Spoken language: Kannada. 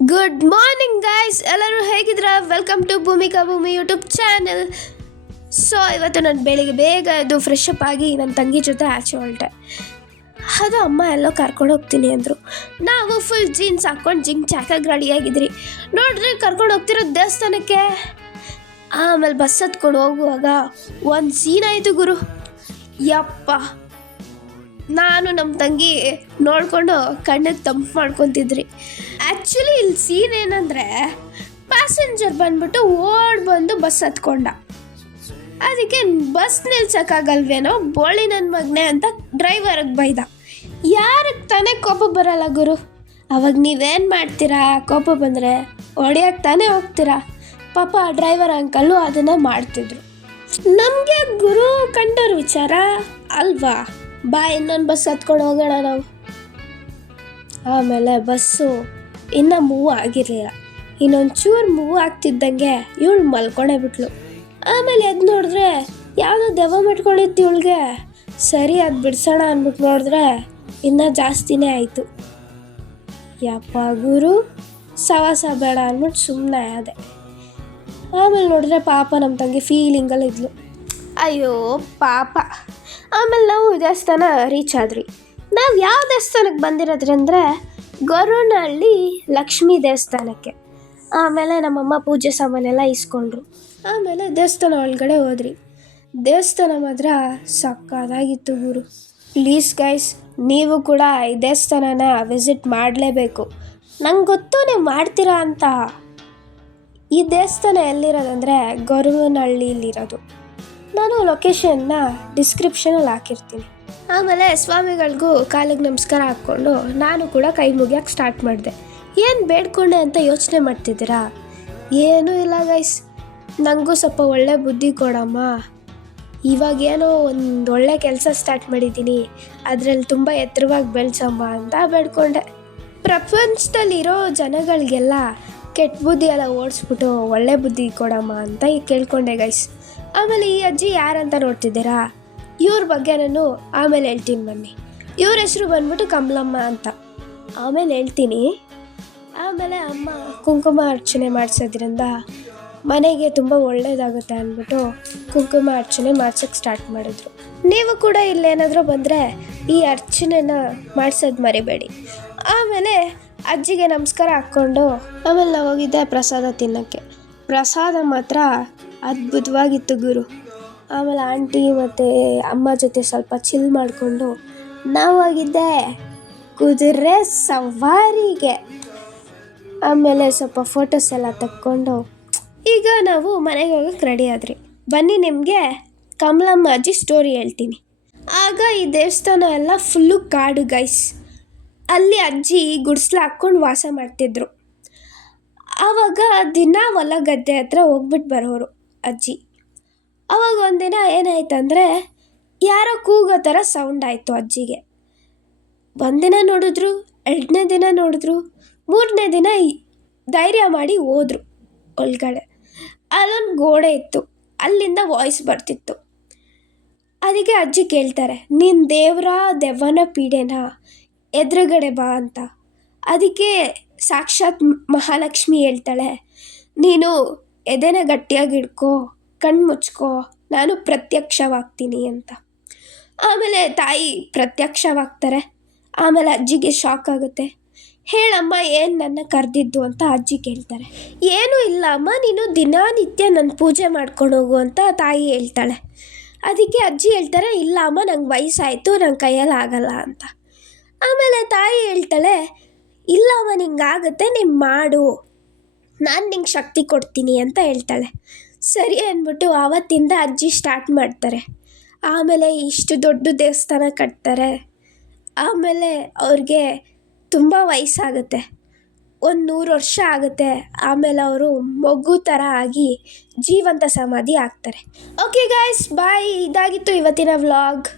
ಗುಡ್ ಮಾರ್ನಿಂಗ್ ಗೈಸ್, ಎಲ್ಲರೂ ಹೇಗಿದ್ದೀರಾ? ವೆಲ್ಕಮ್ ಟು ಭೂಮಿಕಾ ಭೂಮಿ ಯೂಟ್ಯೂಬ್ ಚಾನೆಲ್. ಸೊ ಇವತ್ತು ನಾನು ಬೆಳಿಗ್ಗೆ ಬೇಗ ಎದ್ದು ಫ್ರೆಶ್ ಅಪ್ ಆಗಿ ನನ್ನ ತಂಗಿ ಜೊತೆ ಆಚೆ ಹೊರಟೆ. ಅದು ಅಮ್ಮ ಎಲ್ಲೋ ಕರ್ಕೊಂಡು ಹೋಗ್ತೀನಿ ಅಂದರು. ನಾವು ಫುಲ್ ಜೀನ್ಸ್ ಹಾಕ್ಕೊಂಡು ಜಿಂಗ್ ಚಾಕಾಗಿ ರೆಡಿಯಾಗಿದ್ರಿ. ನೋಡ್ರಿ, ಕರ್ಕೊಂಡು ಹೋಗ್ತಿರೋ ದೇವಸ್ಥಾನಕ್ಕೆ. ಆಮೇಲೆ ಬಸ್ ಹತ್ಕೊಂಡು ಹೋಗುವಾಗ ಒಂದು ಸೀನ್ ಆಯಿತು ಗುರು. ಯಪ್ಪ, ನಾನು ನಮ್ಮ ತಂಗಿ ನೋಡಿಕೊಂಡು ಕಣ್ಣಿಗೆ ತಂಪು ಮಾಡ್ಕೊತಿದ್ರಿ. ಆ್ಯಕ್ಚುಲಿ ಇಲ್ಲಿ ಸೀನ್ ಏನಂದರೆ, ಪ್ಯಾಸೆಂಜರ್ ಬಂದ್ಬಿಟ್ಟು ಓಡ್ ಬಂದು ಬಸ್ ಹತ್ಕೊಂಡ. ಅದಕ್ಕೆ ಬಸ್ ನಿಲ್ಸೋಕ್ಕಾಗಲ್ವೇನೋ, ಬೋಳಿ ನನ್ನ ಮಗನೆ ಅಂತ ಡ್ರೈವರ್ಗೆ ಬೈದ. ಯಾರಿಗೆ ತಾನೇ ಕೋಪ ಬರಲ್ಲ ಗುರು? ಅವಾಗ ನೀವೇನು ಮಾಡ್ತೀರಾ? ಕೋಪ ಬಂದರೆ ಹೊಡಿಯೋಕ್ಕೆ ತಾನೇ ಹೋಗ್ತೀರಾ. ಪಾಪ ಡ್ರೈವರ್ ಅಂಕಲ್ಲು ಅದನ್ನು ಮಾಡ್ತಿದ್ರು. ನಮಗೆ ಗುರು ಕಂಡೋರು ವಿಚಾರ ಅಲ್ವಾ? ಬಾ, ಇನ್ನೊಂದು ಬಸ್ ಹತ್ಕೊಂಡು ಹೋಗೋಣ ನಾವು. ಆಮೇಲೆ ಬಸ್ಸು ಇನ್ನೂ ಮೂವ್ ಆಗಿರಲಿಲ್ಲ. ಇನ್ನೊಂದು ಚೂರು ಮೂವ್ ಆಗ್ತಿದ್ದಂಗೆ ಇವಳು ಮಲ್ಕೊಂಡೇ ಬಿಟ್ಲು. ಆಮೇಲೆ ಎದ್ದು ನೋಡಿದ್ರೆ ಯಾವುದೋ ದೆವ್ವ ಮಾಡ್ಕೊಂಡಿತ್ತು ಇವಳಿಗೆ. ಸರಿ, ಅದು ಬಿಡಿಸೋಣ ಅಂದ್ಬಿಟ್ಟು ನೋಡಿದ್ರೆ ಇನ್ನೂ ಜಾಸ್ತಿನೇ ಆಯಿತು. ಯಪ್ಪ ಗುರು, ಸವಾಸ ಬೇಡ ಅಂದ್ಬಿಟ್ಟು ಸುಮ್ಮನೆ ಆದೆ. ಆಮೇಲೆ ನೋಡಿದ್ರೆ ಪಾಪ ನಮ್ಮ ತಂಗಿ ಫೀಲಿಂಗಲ್ಲಿದ್ಲು. ಅಯ್ಯೋ ಪಾಪ. ಆಮೇಲೆ ನಾವು ದೇವಸ್ಥಾನ ರೀಚ್ ಆದ್ರಿ. ನಾವು ಯಾವ ದೇವಸ್ಥಾನಕ್ಕೆ ಬಂದಿರೋದ್ರಂದರೆ ಗೊರವನಹಳ್ಳಿ ಲಕ್ಷ್ಮೀ ದೇವಸ್ಥಾನಕ್ಕೆ. ಆಮೇಲೆ ನಮ್ಮಮ್ಮ ಪೂಜೆ ಸಾಮಾನೆಲ್ಲ ಇಸ್ಕೊಂಡ್ರು. ಆಮೇಲೆ ದೇವಸ್ಥಾನ ಒಳಗಡೆ ಹೋದ್ರಿ. ದೇವಸ್ಥಾನ ಮಾತ್ರ ಸಕ್ಕತ್ತಾಗಿತ್ತು ಗುರು. ಪ್ಲೀಸ್ ಗೈಸ್, ನೀವು ಕೂಡ ಈ ದೇವಸ್ಥಾನನ ವಿಸಿಟ್ ಮಾಡಲೇಬೇಕು. ನಂಗೆ ಗೊತ್ತು ನೀವು ಮಾಡ್ತೀರಾ ಅಂತ. ಈ ದೇವಸ್ಥಾನ ಎಲ್ಲಿರೋದಂದರೆ ಗೊರವನಹಳ್ಳಿಲಿರೋದು. ನಾನು ಲೊಕೇಶನ್ನ ಡಿಸ್ಕ್ರಿಪ್ಷನಲ್ಲಿ ಹಾಕಿರ್ತೀನಿ. ಆಮೇಲೆ ಸ್ವಾಮಿಗಳಿಗೂ ಕಾಲಿಗೆ ನಮಸ್ಕಾರ ಹಾಕ್ಕೊಂಡು ನಾನು ಕೂಡ ಕೈ ಮುಗಿಯೋಕ್ಕೆ ಸ್ಟಾರ್ಟ್ ಮಾಡಿದೆ. ಏನು ಬೇಡ್ಕೊಂಡೆ ಅಂತ ಯೋಚನೆ ಮಾಡ್ತಿದ್ದೀರಾ? ಏನೂ ಇಲ್ಲ ಗೈಸ್, ನನಗೂ ಸ್ವಲ್ಪ ಒಳ್ಳೆ ಬುದ್ಧಿ ಕೊಡಮ್ಮ. ಇವಾಗೇನೋ ಒಂದು ಒಳ್ಳೆ ಕೆಲಸ ಸ್ಟಾರ್ಟ್ ಮಾಡಿದ್ದೀನಿ, ಅದರಲ್ಲಿ ತುಂಬ ಎತ್ತರವಾಗಿ ಬೆಳೆಸಮ್ಮ ಅಂತ ಬೇಡ್ಕೊಂಡೆ. ಪ್ರಪಂಚದಲ್ಲಿರೋ ಜನಗಳಿಗೆಲ್ಲ ಕೆಟ್ಟ ಬುದ್ಧಿ ಎಲ್ಲ ಓಡಿಸ್ಬಿಟ್ಟು ಒಳ್ಳೆ ಬುದ್ಧಿ ಕೊಡಮ್ಮ ಅಂತ ಕೇಳ್ಕೊಂಡೆ ಗೈಸ್. ಆಮೇಲೆ ಈ ಅಜ್ಜಿ ಯಾರಂತ ನೋಡ್ತಿದ್ದೀರಾ? ಇವ್ರ ಬಗ್ಗೆ ನಾನು ಆಮೇಲೆ ಹೇಳ್ತೀನಿ ಬನ್ನಿ. ಇವ್ರ ಹೆಸರು ಬಂದ್ಬಿಟ್ಟು ಕಮಲಮ್ಮ ಅಂತ. ಆಮೇಲೆ ಹೇಳ್ತೀನಿ. ಆಮೇಲೆ ಅಮ್ಮ ಕುಂಕುಮ ಅರ್ಚನೆ ಮಾಡಿಸೋದ್ರಿಂದ ಮನೆಗೆ ತುಂಬ ಒಳ್ಳೆಯದಾಗುತ್ತೆ ಅಂದ್ಬಿಟ್ಟು ಕುಂಕುಮ ಅರ್ಚನೆ ಮಾಡ್ಸೋಕ್ಕೆ ಸ್ಟಾರ್ಟ್ ಮಾಡಿದ್ರು. ನೀವು ಕೂಡ ಇಲ್ಲೇನಾದರೂ ಬಂದರೆ ಈ ಅರ್ಚನೆನ ಮಾಡಿಸೋದು ಮರಿಬೇಡಿ. ಆಮೇಲೆ ಅಜ್ಜಿಗೆ ನಮಸ್ಕಾರ ಹಾಕ್ಕೊಂಡು ಆಮೇಲೆ ನಾವು ಹೋಗಿದ್ದೆ ಪ್ರಸಾದ ತಿನ್ನೋಕ್ಕೆ. ಪ್ರಸಾದ ಮಾತ್ರ ಅದ್ಭುತವಾಗಿತ್ತು ಗುರು. ಆಮೇಲೆ ಆಂಟಿ ಮತ್ತು ಅಮ್ಮ ಜೊತೆ ಸ್ವಲ್ಪ ಚಿಲ್ ಮಾಡಿಕೊಂಡು ನಾವು ಹೋಗಿದ್ದೆ ಕುದುರೆ ಸವಾರಿಗೆ. ಆಮೇಲೆ ಸ್ವಲ್ಪ ಫೋಟೋಸ್ ಎಲ್ಲ ತಕ್ಕೊಂಡು ಈಗ ನಾವು ಮನೆಗೆ ಹೋಗೋಕ್ಕೆ ರೆಡಿ ಆದ್ರಿ. ಬನ್ನಿ, ನಿಮಗೆ ಕಮಲಮ್ಮ ಅಜ್ಜಿ ಸ್ಟೋರಿ ಹೇಳ್ತೀನಿ. ಆಗ ಈ ದೇವಸ್ಥಾನ ಎಲ್ಲ ಫುಲ್ಲು ಕಾಡು ಗೈಸ್. ಅಲ್ಲಿ ಅಜ್ಜಿ ಗುಡಿಸ್ಲು ಹಾಕ್ಕೊಂಡು ವಾಸ ಮಾಡ್ತಿದ್ರು. ಆವಾಗ ದಿನ ಹೊಲ ಗದ್ದೆ ಹತ್ರ ಹೋಗ್ಬಿಟ್ಟು ಬರೋರು ಅಜ್ಜಿ. ಆವಾಗ ಒಂದಿನ ಏನಾಯ್ತಂದರೆ, ಯಾರೋ ಕೂಗೋ ಥರ ಸೌಂಡ್ ಆಯಿತು ಅಜ್ಜಿಗೆ. ಒಂದಿನ ನೋಡಿದ್ರು, ಎರಡನೇ ದಿನ ನೋಡಿದ್ರು, ಮೂರನೇ ದಿನ ಧೈರ್ಯ ಮಾಡಿ ಹೋದ್ರು ಒಳಗಡೆ. ಅಲ್ಲೊಂದು ಗೋಡೆ ಇತ್ತು, ಅಲ್ಲಿಂದ ವಾಯ್ಸ್ ಬರ್ತಿತ್ತು. ಅದಕ್ಕೆ ಅಜ್ಜಿ ಕೇಳ್ತಾರೆ, ನೀನು ದೇವ್ರ ದೆವ್ವನ ಪೀಡೆನಾ, ಎದುರುಗಡೆ ಬಾ ಅಂತ. ಅದಕ್ಕೆ ಸಾಕ್ಷಾತ್ ಮಹಾಲಕ್ಷ್ಮಿ ಹೇಳ್ತಾಳೆ, ನೀನು ಎದೆನ ಗಟ್ಟಿಯಾಗಿ ಹಿಡ್ಕೋ, ಕಣ್ಣು ಮುಚ್ಕೋ, ನಾನು ಪ್ರತ್ಯಕ್ಷವಾಗ್ತೀನಿ ಅಂತ. ಆಮೇಲೆ ತಾಯಿ ಪ್ರತ್ಯಕ್ಷವಾಗ್ತಾರೆ. ಆಮೇಲೆ ಅಜ್ಜಿಗೆ ಶಾಕ್ ಆಗುತ್ತೆ. ಹೇಳಮ್ಮ, ಏನು ನನ್ನ ಕರೆದಿದ್ದು ಅಂತ ಅಜ್ಜಿ ಕೇಳ್ತಾರೆ. ಏನೂ ಇಲ್ಲ ಅಮ್ಮ, ನೀನು ದಿನನಿತ್ಯ ನನ್ನ ಪೂಜೆ ಮಾಡ್ಕೊಂಡು ಹೋಗು ಅಂತ ತಾಯಿ ಹೇಳ್ತಾಳೆ. ಅದಕ್ಕೆ ಅಜ್ಜಿ ಹೇಳ್ತಾರೆ, ಇಲ್ಲ ಅಮ್ಮ, ನಂಗೆ ವಯಸ್ಸಾಯಿತು, ನನ್ನ ಕೈಯಲ್ಲಿ ಆಗಲ್ಲ ಅಂತ. ಆಮೇಲೆ ತಾಯಿ ಹೇಳ್ತಾಳೆ, ಇಲ್ಲಮ್ಮ, ನಿಂಗಾಗುತ್ತೆ, ನೀನು ಮಾಡು, ನಾನು ನಿಂಗೆ ಶಕ್ತಿ ಕೊಡ್ತೀನಿ ಅಂತ ಹೇಳ್ತಾಳೆ. ಸರಿ ಅಂದ್ಬಿಟ್ಟು ಆವತ್ತಿಂದ ಅಜ್ಜಿ ಸ್ಟಾರ್ಟ್ ಮಾಡ್ತಾರೆ. ಆಮೇಲೆ ಇಷ್ಟು ದೊಡ್ಡ ದೇವಸ್ಥಾನ ಕಟ್ತಾರೆ. ಆಮೇಲೆ ಅವ್ರಿಗೆ ತುಂಬ ವಯಸ್ಸಾಗುತ್ತೆ, 100 ವರ್ಷ ಆಗುತ್ತೆ. ಆಮೇಲೆ ಅವರು ಮಗು ಥರ ಆಗಿ ಜೀವಂತ ಸಮಾಧಿ ಆಗ್ತಾರೆ. ಓಕೆ ಗಾಯ್ಸ್, ಬಾಯ್. ಇದಾಗಿತ್ತು ಇವತ್ತಿನ ವ್ಲಾಗ್.